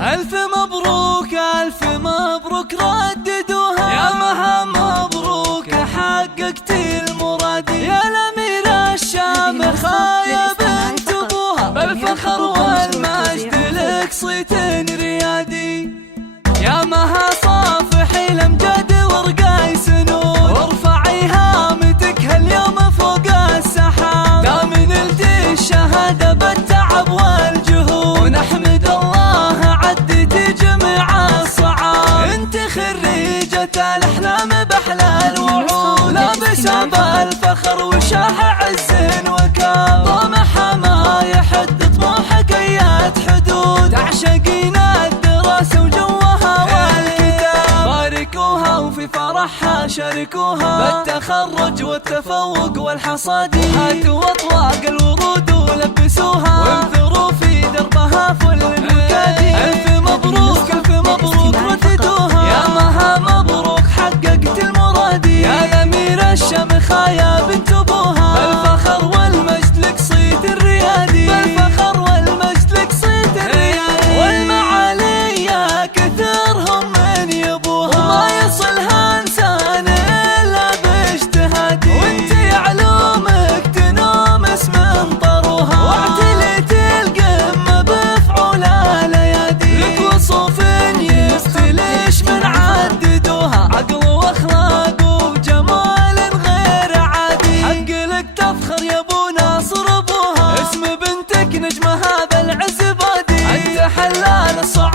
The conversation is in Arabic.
ألف مبروك ألف مبروك رددوها، يا مها مبروك حققت المراد، يا الأميرة الشامخة يا بنت أبوها، بالفخر والمجد لك صيت ريادي، يا مها صافحي الأمجاد ورقاي سنود، وارفعي هامتك هاليوم فوق السحاب، دام نلتي الشهادة بالتعب والجهود، ونحمد الله عدتي جميع الصعاب، انت خريجة الأحلام بأحلى الوعود، لابسة بالفخر وشاح عز وكاب، طموحها ما يحد طموحك أيات حدود، تعشقين الدراسة وجوها والكتاب، باركوها وفي فرحها شاركوها، بالتخرج والتفوق والحصاد، هاتوا أطواق الورود ولبسوها، وانثروا في دربها فل المكادي، ألف مبروك ألف مبروك رددوها، يا مها مبروك حققت المراد، يا الأميرة الشامخة يا بنت أبوها، بالفخر والمجد لك صيت الريادي، بالفخر والمجد لك صيت الريادي، والمعالي يا كثرهم من يبوها، وما يصلها إنسان إلا باجتهادي، وانت علومك تنومس من طروها، واعتليت القمة بفعول الأيادي، لك وصوف يختلش من عددوها، عقل واخلاق وجمال غير عادي، حق لك تفخر يا ابو ناصر ابوها، اسم بنتك نجمها بالعز بادي، انت حلال الصعب